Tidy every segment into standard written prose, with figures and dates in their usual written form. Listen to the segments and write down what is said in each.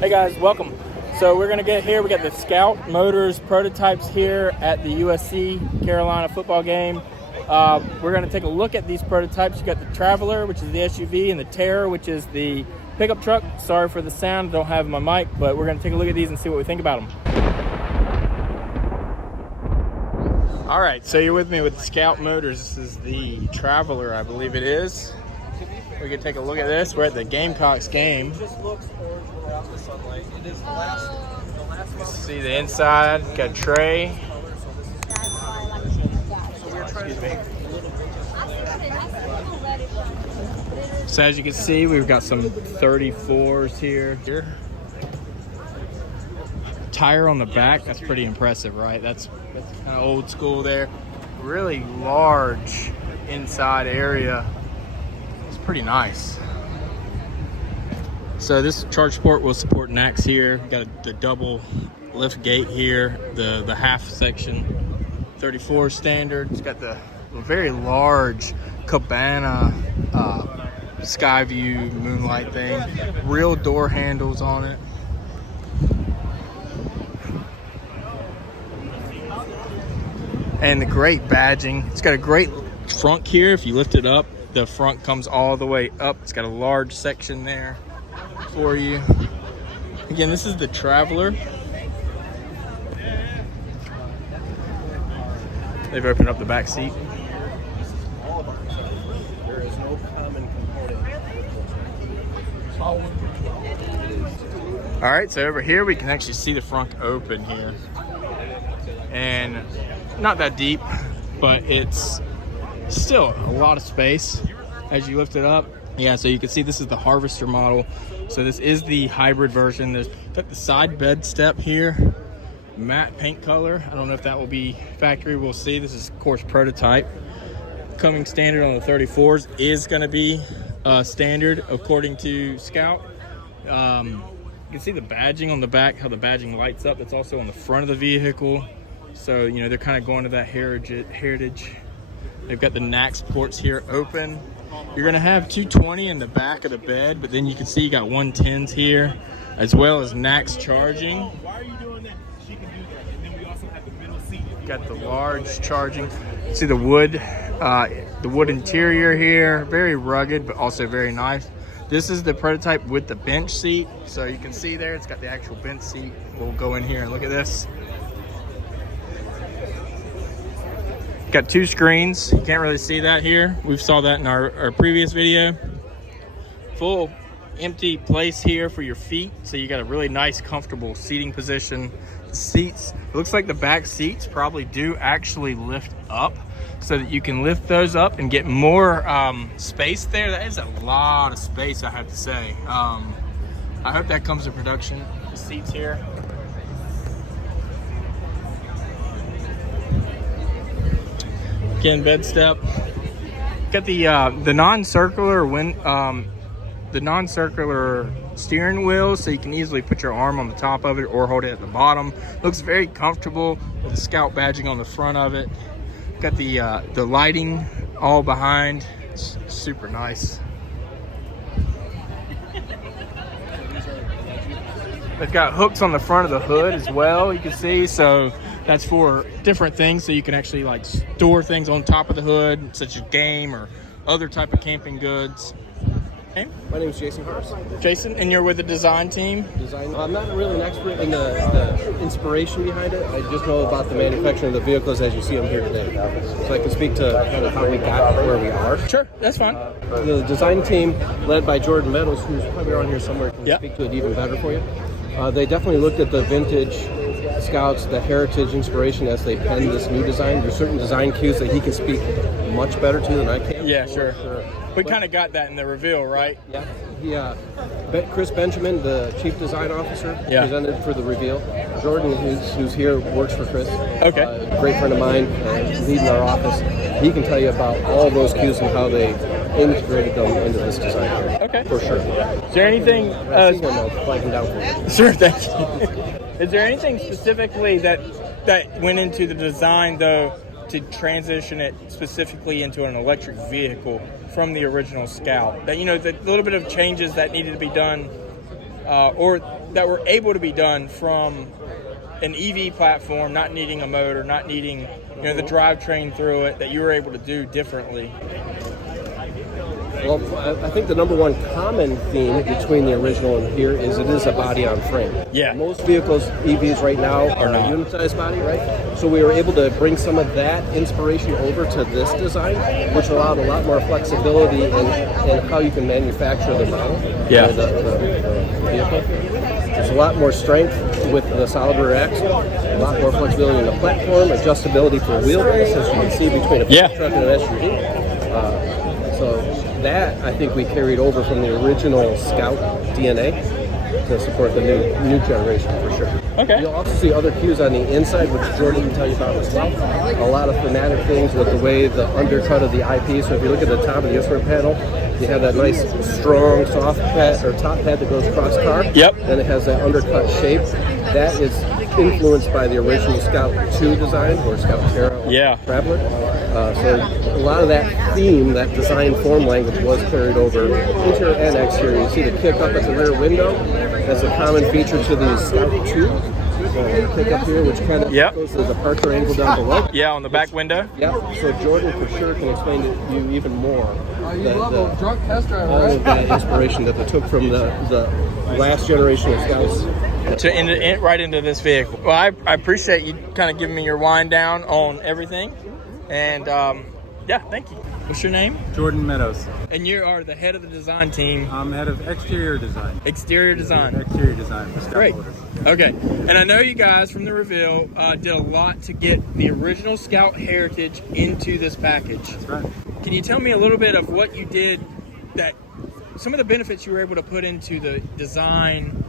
Hey guys, welcome. So we're gonna get here. We got the Scout Motors prototypes here at the USC Carolina football game. We're gonna take a look at these prototypes. You got the Traveler, which is the SUV, and the Terror, which is the pickup truck. Sorry for the sound, don't have my mic, but we're gonna take a look at these and see what we think about them. All right, so you're with me with the Scout Motors. This is the Traveler, I believe it is. We can take a look at this. We're at the Gamecocks game. See the inside, got a tray. Excuse me. So as you can see, we've got some 34s here. Tire on the back, that's pretty impressive, right? That's kind of old school there. Really large inside area. It's pretty nice. So this charge port will support NACS here. Got the double lift gate here, the half section, 34 standard. It's got the very large Cabana Skyview moonlight thing. Real door handles on it. And the great badging. It's got a great front here. If you lift it up, the front comes all the way up. It's got a large section there for you. Again, this is the Traveler. They've opened up the back seat. There is no common component. All right, so over here we can actually see the front open here. And not that deep, but it's still a lot of space as you lift it up. Yeah, so you can see this is the Harvester model. So this is the hybrid version. There's got the side bed step here, matte paint color. I don't know if that will be factory, we'll see. This is of course prototype. Coming standard on the 34s is gonna be standard according to Scout. You can see the badging on the back, how the badging lights up. It's also on the front of the vehicle. So, you know, they're kind of going to that heritage. They've got the NACS ports here open. You're gonna have 220 in the back of the bed, but then you can see you got 110s here, as well as NACS charging. Why are you doing that? She can do that. And then we also have the middle seat. Got the large charging. See the wood interior here, very rugged, but also very nice. This is the prototype with the bench seat. So you can see there, it's got the actual bench seat. We'll go in here and look at this. Got two screens. You can't really see that here. We saw that in our previous video. Full empty place here for your feet. So you got a really nice, comfortable seating position. The seats, it looks like the back seats probably do actually lift up so that you can lift those up and get more space there. That is a lot of space, I have to say. I hope that comes to production. The seats here. Again, bed step. Got the non-circular steering wheel, so you can easily put your arm on the top of it or hold it at the bottom. Looks very comfortable with the Scout badging on the front of it. Got the lighting all behind. It's super nice. They've got hooks on the front of the hood as well, you can see. So that's for different things, so you can actually like store things on top of the hood, such as game or other type of camping goods. Okay. My name is Jason Harris. Jason, and you're with the design team? I'm not really an expert in the inspiration behind it. I just know about the manufacturing of the vehicles as you see them here today. So I can speak to kind of how we got where we are. Sure, that's fine. The design team, led by Jordan Meadows, who's probably around here somewhere, can speak to it even better for you. They definitely looked at the vintage Scouts, the heritage inspiration as they penned this new design. There's certain design cues that he can speak much better to than I can. Yeah, sure. We kind of got that in the reveal, right? Yeah. Chris Benjamin, the chief design officer, presented for the reveal. Jordan, who's here, works for Chris. Okay. A great friend of mine, leading our office. He can tell you about all those cues and how they integrated them into this design here. Okay. For sure. Is there anything... I'll flag him down for you. Sure, thank you. Is there anything specifically that went into the design, though, to transition it specifically into an electric vehicle from the original Scout? That, you know, the little bit of changes that needed to be done or that were able to be done from an EV platform, not needing a motor, not needing the drivetrain through it, that you were able to do differently? Well, I think the number one common theme between the original and here is it is a body on frame. Yeah. Most vehicles, EVs right now, are a unitized body, right? So we were able to bring some of that inspiration over to this design, which allowed a lot more flexibility in how you can manufacture the model. Yeah. The vehicle. There's a lot more strength with the solid rear axle, a lot more flexibility in the platform, adjustability for wheelbase, as you can see between a pickup truck and an SUV. So that, I think, we carried over from the original Scout DNA to support the new generation for sure. Okay. You'll also see other cues on the inside, which Jordan can tell you about as well. A lot of thematic things with the way the undercut of the IP. So if you look at the top of the instrument panel, you have that nice, strong, soft pad or top pad that goes across car. Yep. Then it has that undercut shape. That is influenced by the original Scout 2 design, or Scout Terra or Traveler. So a lot of that theme, that design form language was carried over interior and exterior. You see the kick up at the rear window. That's a common feature to the Scout 2. Kick up here, which kind of goes to the departure angle down below. Yeah, on the back window. Yeah, so Jordan for sure can explain to you even more all of the inspiration that they took from the last generation of Scouts. To end right into this vehicle. Well, I appreciate you kind of giving me your wind down on everything. And thank you. What's your name? Jordan Meadows. And you are the head of the design team. I'm head of exterior design. Exterior design. Exterior design for Scout Great. Motors. Okay. And I know you guys from the reveal did a lot to get the original Scout heritage into this package. That's right. Can you tell me a little bit of what you did, that some of the benefits you were able to put into the design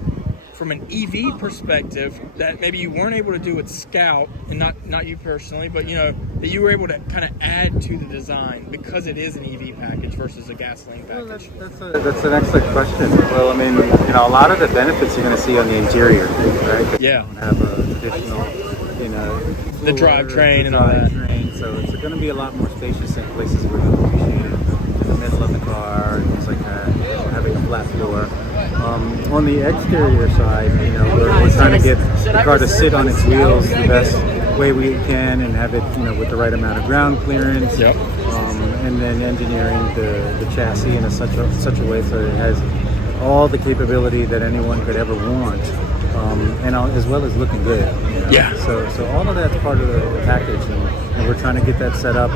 from an EV perspective that maybe you weren't able to do with Scout, and not you personally, but that you were able to kind of add to the design because it is an EV package versus a gasoline package? Well, that's an excellent question. Well, I mean, a lot of the benefits you're going to see on the interior, right? Yeah. You don't have a traditional, the drivetrain and all that. So it's going to be a lot more spacious in places where you can in the middle of the car and things like that, having a flat floor. On the exterior side, we're trying to get the car to sit on its wheels the best way we can and have it, with the right amount of ground clearance. Yep. And then engineering the chassis in such a way so it has all the capability that anyone could ever want, and as well as looking good. Yeah. So all of that's part of the package, and we're trying to get that set up,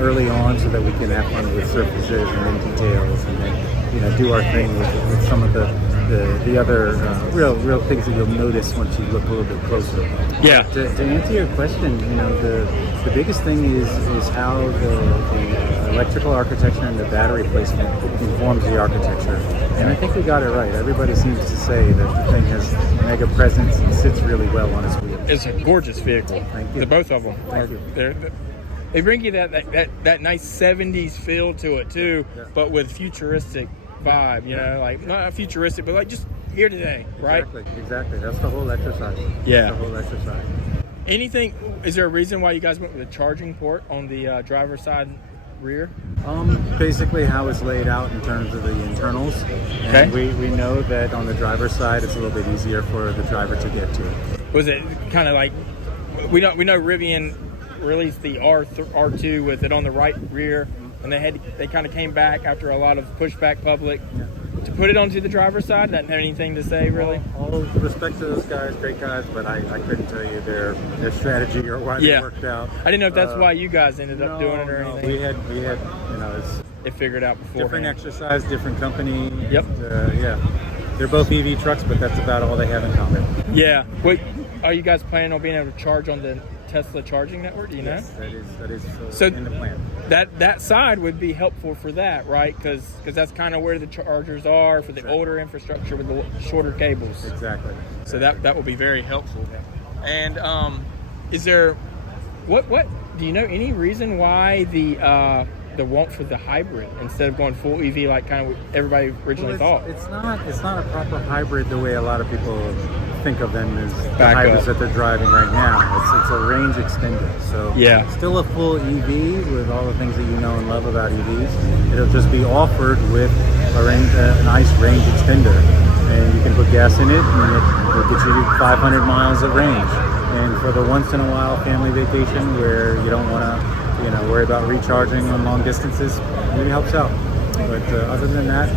early on so that we can have fun with surfaces and in details, and then do our thing with some of the other real things that you'll notice once you look a little bit closer. Yeah. To answer your question, the biggest thing is how the electrical architecture and the battery placement informs the architecture. And I think we got it right. Everybody seems to say that the thing has mega presence and sits really well on its wheels. It's a gorgeous vehicle. Thank you. The both of them. Thank you. They bring you that nice 70s feel to it too, but with futuristic vibe, like not futuristic, but like just here today, right? Exactly. That's the whole exercise. Yeah. That's the whole exercise. Anything, is there a reason why you guys went with a charging port on the driver's side rear? Basically how it's laid out in terms of the internals. Okay. And we know that on the driver's side it's a little bit easier for the driver to get to it. Was it kind of like, we know Rivian released the R2 with it on the right rear, and they kind of came back after a lot of pushback public to put it onto the driver's side? That didn't have anything to say, really? All respect to those guys, great guys, but I couldn't tell you their strategy or why they worked out. I didn't know if that's why you guys ended up doing it or anything. We had it's it figured out before. Different exercise, different company. Yep. They're both EV trucks, but that's about all they have in common. Yeah. Wait, are you guys planning on being able to charge on the Tesla charging network? Do you know? That is so in the plan. That side would be helpful for that, right? Because that's kind of where the chargers are for the older infrastructure with the shorter cables. Exactly. So that will be very helpful. And is there what do you know any reason why the want for the hybrid instead of going full EV like kind of everybody originally thought? It's not a proper hybrid the way a lot of people think of them as the hybrids that they're driving right now. It's a range extender. So still a full EV with all the things that you know and love about EVs. It'll just be offered with a nice range extender. and you can put gas in it, and it'll get you 500 miles of range. And for the once in a while family vacation where you don't want to, worry about recharging on long distances, it really helps out. But other than that,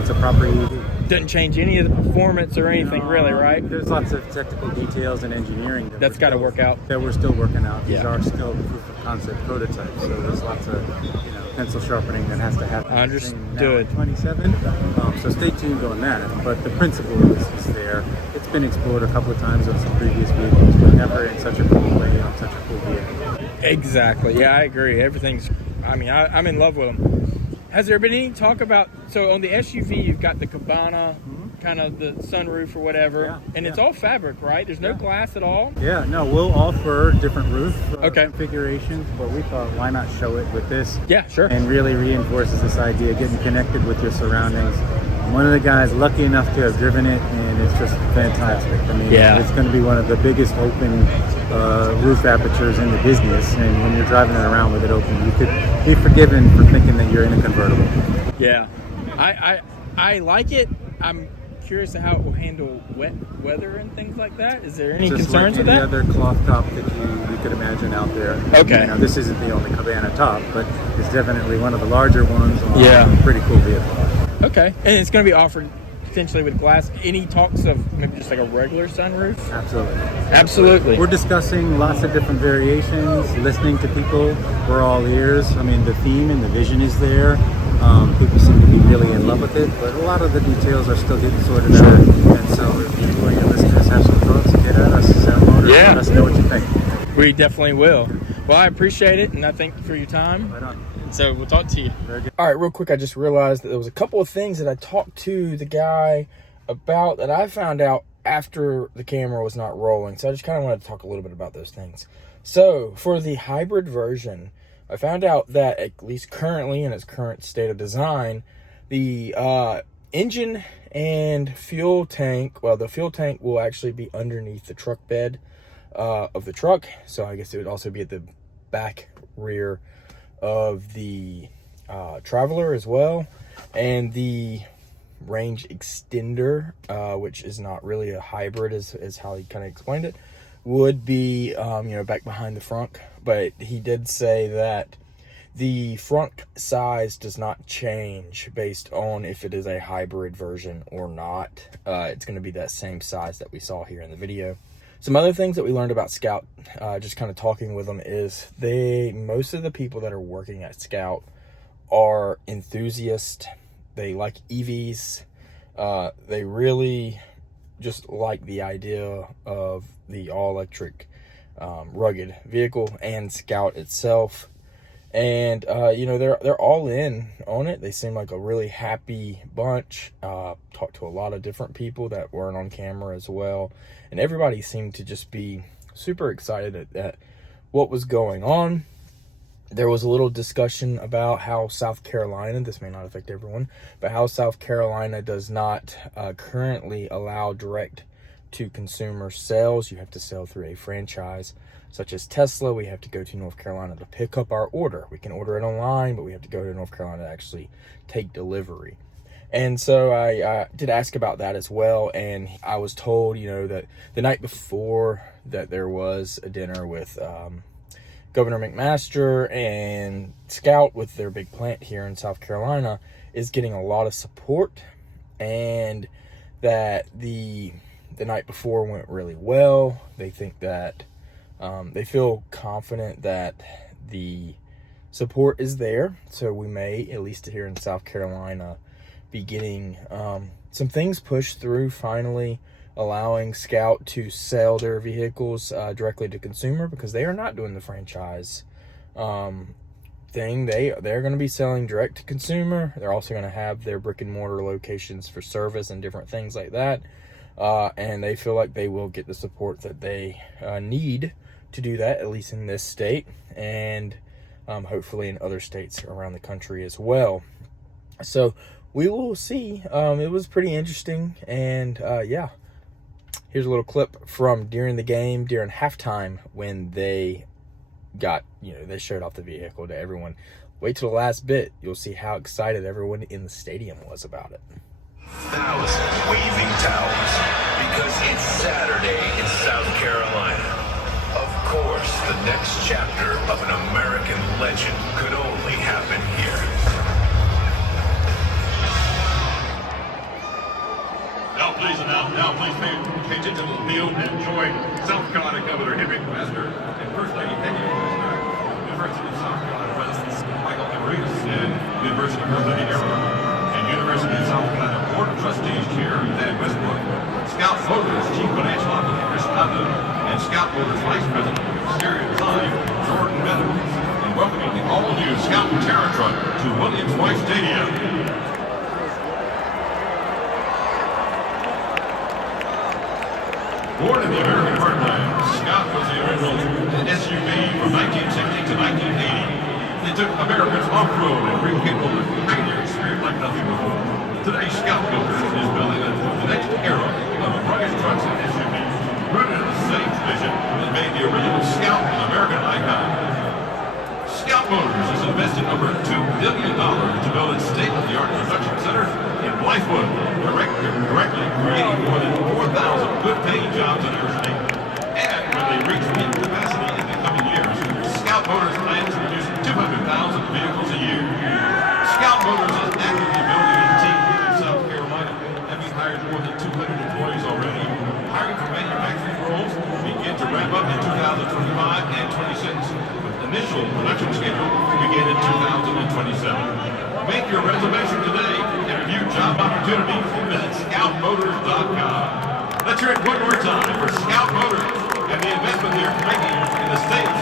it's a proper EV. Doesn't change any of the performance or anything, really, right? There's lots of technical details and engineering That's got to work out. That we're still working out. These Yeah. are still proof of concept prototypes, so there's lots of pencil sharpening that has to happen. Understood. 27. So stay tuned on that. But the principle is there. It's been explored a couple of times on some previous vehicles, but never in such a cool way on such a cool vehicle. Exactly. Yeah, I agree. Everything's. I'm in love with them. Has there been any talk about, so on the SUV, you've got the cabana, kind of the sunroof or whatever, and it's all fabric, right? There's no glass at all? Yeah, no, we'll offer different roof configurations, but we thought, why not show it with this? Yeah, sure. And really reinforces this idea, getting connected with your surroundings. I'm one of the guys lucky enough to have driven it, and it's just fantastic. I mean, it's going to be one of the biggest open roof apertures in the business, and when you're driving it around with it open, you could be forgiven for thinking that you're in a convertible. Yeah, I like it. I'm curious how it will handle wet weather and things like that. Is there any concerns with that? Just like any other cloth top that you could imagine out there. Okay. Now, this isn't the only cabana top, but it's definitely one of the larger ones on a pretty cool vehicle. Okay, and it's going to be offered potentially with glass. Any talks of maybe just like a regular sunroof? Absolutely. We're discussing lots of different variations, listening to people. We're all ears. I mean, the theme and the vision is there. People seem to be really in love with it, but a lot of the details are still getting sorted out. And so if you or your listeners have some thoughts, get at us, let us know what you think. We definitely will. Well, I appreciate it, and I thank you for your time. Right on. So we'll talk to you. Very good. All right, real quick, I just realized that there was a couple of things that I talked to the guy about that I found out after the camera was not rolling. So I just kind of wanted to talk a little bit about those things. So for the hybrid version, I found out that at least currently in its current state of design, the engine and fuel tank, well, the fuel tank will actually be underneath the truck bed of the truck. So I guess it would also be at the back rear of the Traveler as well. And the range extender, which is not really a hybrid, is how he kind of explained it, would be back behind the front. But he did say that the front size does not change based on if it is a hybrid version or not. It's going to be that same size that we saw here in the video. Some other things that we learned about Scout, just kind of talking with them, is most of the people that are working at Scout are enthusiasts. They like EVs. They really just like the idea of the all-electric rugged vehicle and Scout itself. And they're all in on it. They seem like a really happy bunch. Talked to a lot of different people that weren't on camera as well, and everybody seemed to just be super excited at what was going on. There was a little discussion about how South Carolina, this may not affect everyone, but how South Carolina does not currently allow direct to consumer sales. You have to sell through a franchise. Such as Tesla, we have to go to North Carolina to pick up our order. We can order it online, but we have to go to North Carolina to actually take delivery. And so I did ask about that as well, and I was told, that the night before that there was a dinner with Governor McMaster, and Scout with their big plant here in South Carolina is getting a lot of support, and that the night before went really well. They think that they feel confident that the support is there, so we may, at least here in South Carolina, be getting some things pushed through, finally allowing Scout to sell their vehicles directly to consumer, because they are not doing the franchise thing. They're going to be selling direct to consumer. They're also going to have their brick and mortar locations for service and different things like that, and they feel like they will get the support that they need to do that, at least in this state, and hopefully in other states around the country as well. So we will see. It was pretty interesting, and here's a little clip from during the game, during halftime, when they got, they showed off the vehicle to everyone. Wait till the last bit. You'll see how excited everyone in the stadium was about it. Waving towers, because it's Saturday in South Carolina. Of course, the next chapter of an American legend could only happen here. Now please pay attention to the field and enjoy South Carolina Governor Henry Wester and First Lady Peggy Wester, University of South Carolina Presidents Michael Emeritus and University President Arrow, and University of South Carolina Board of Trustees Chair Thad Westbrook, Scout Motors Chief Financial Officer Chris Condon, and Scout Motors Vice President of Exterior Design Jordan Meadows, and welcoming the all-new Scout Terra Truck to Williams White Stadium. Born in the American heartland, Scout was the original SUV from 1960 to 1980. They took Americans off-road and rekindled a pioneer spirit like nothing before. Today, Scout Motors is building the next era of rugged trucks and SUVs, rooted in the same tradition that made the original Scout an American icon. Scout Motors has invested over $2 billion to build its state-of-the-art production center in Blythewood, directly creating more than 4,000 good-paying jobs in our state. And when they reach peak capacity in the coming years, Scout Motors plans to produce 200,000 vehicles a year. Scout Motors is actively building a team here in South Carolina, having hired more than 200 employees already. Hiring for manufacturing roles will begin to ramp up in 2025 and 26, with initial production schedule to begin in 2027. Make your reservation today and review job opportunities. Visit scoutmotors.com. Let's hear it one more time for Scout Motors and the investment they're making in the state of